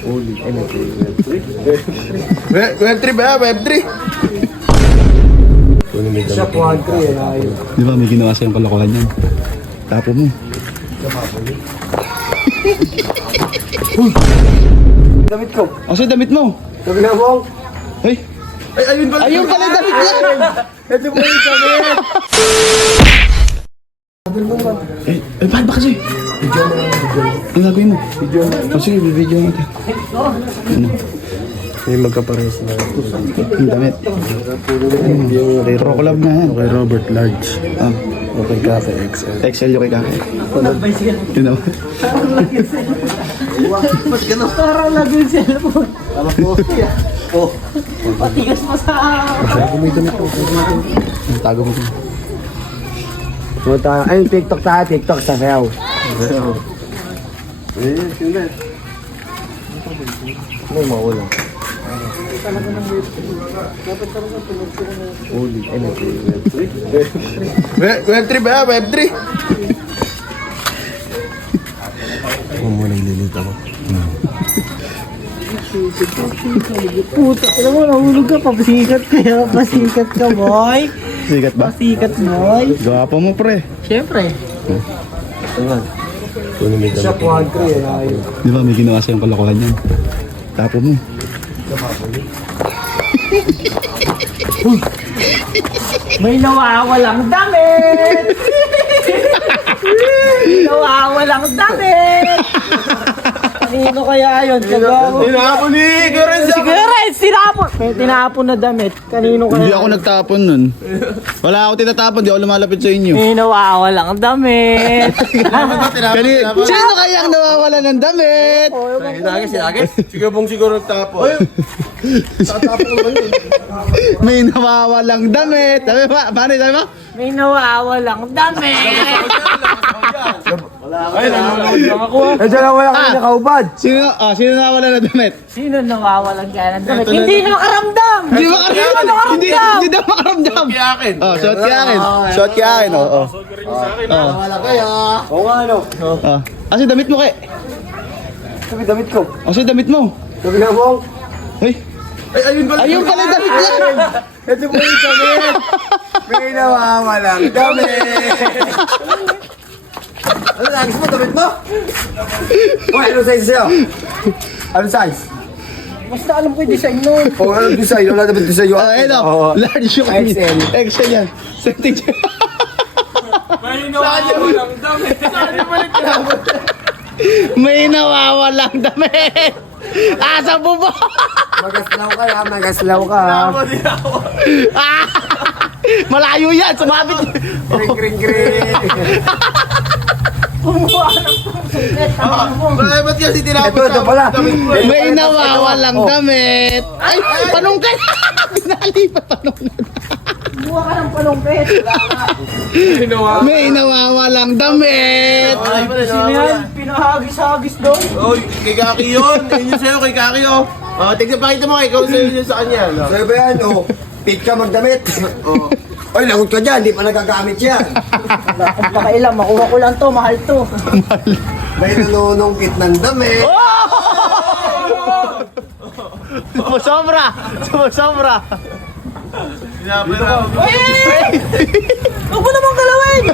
Holy, Web3 ba? Web3? Sa quad 3 ayun. Di ba may ginawa sa'yong kalokohan yan? Tapo mo. Damit ko. Asa yung damit mo? Sabi na mo. Ay! Ay, ayun pala. Ayun pala yung damit niya! Ito po yung damit. Ay, paano ba kasi? Video mo. Ang gagawin mo? Video mo. O sige, bibidyo natin. Ano? May magkaparehas na. Yung damit. Yung kay Pro collab na yan. kay Robert Large. Ah, Okay ka kay XL. XL yung kay Kake. Yun naman. Mas gano'n. Parang lagi yung cellphone. Tama po. Oh. Patigas pa sa... Tago mo. Punta, ayun, TikTok tayo, TikTok sa sayaw. Ayun, sila. Ano maulang? Holy, Web3 ba? Web3? Ako muna ililita ko. Puta, alam mo, nahulog ka, pasikat ka, pasikat ka, boy. Sikat ba? Pasikat, boy. Gwapo mo, pre. Siyempre. Sa quad 3 ayun. Di ba may ginawa sa'yong kalokohan yan? Tapo mo. May nawawalang damit! May nawawalang damit! Kanino kaya yun? Tinapon ni Garen sa... Siguro, tinapon! May tinapon na damit. Kanino kaya? Hindi ako nagtapon nun. Wala ako tinatapon, di ako lumalapit sa inyo. May nawawalang damit! Sino kaya ang nawawala ng damit? Siguro nagtapon. Tatapon naman yun. May nawawalang damit. Sabi ba? Paano sabi ba? May nawawalang damit! Ay, nanonood lang ako. Nandiyan na wala kang nakaubad. Sino nawawala ng damit? Sino nawawalang kaya ng damit? Hindi na makaramdam! Hindi makaramdam! Hindi daw makaramdam! Kiyakin. Oh, shot kaya akin. Shot kaya akin, oh. Wala kaya. Oo nga ano. Oh. Asa yung damit mo kay? Sabi damit ko. Asa yung damit mo? Sabi na mo. Ay! Ay, ayun pala. Ayun pala yung damit niya! Ito po yung damit. May nawawalang damit. Ano lagis mo? Damit mo? Uy, ano size sa'yo? Ano size? Basta alam ko yung design nun. Oo, anong design? Wala naman design yung Oh, ayun Oo. o. Large yung XL. XL yan. Setting siya. May nawawalang damit! Asa mo ba? Magaslaw ka ha, magaslaw ka ha. Ah! Malayo yan! Sumabit! Kring, kring, kring. Kumuha ng sulit. Ba't kasi tinapon Ito pala. May nawawalang damit! Ay! Panungkay! Pinali pa panungkay! Kumuha ka ng panungkit. May nawawalang damit! Ay, pala Sino yan? Pinahagis-hagis doon. Oh, kay Kaki yun. Ayun yun sa'yo, kay Kaki oh. Oh, tignan, pakita mo kay ikaw sa'yo yun sa kanya. No? Sa'yo ba yan? Oh, pick ka magdamit. Oh. Oy, lagot ka dyan. Di pa nagagamit yan. Wala akong pakailan. Makuha ko lang to. Mahal to. May nanunungkit ng damit. Sumasobra! Sumasobra! Pinapala. Huwag mo naman galawin!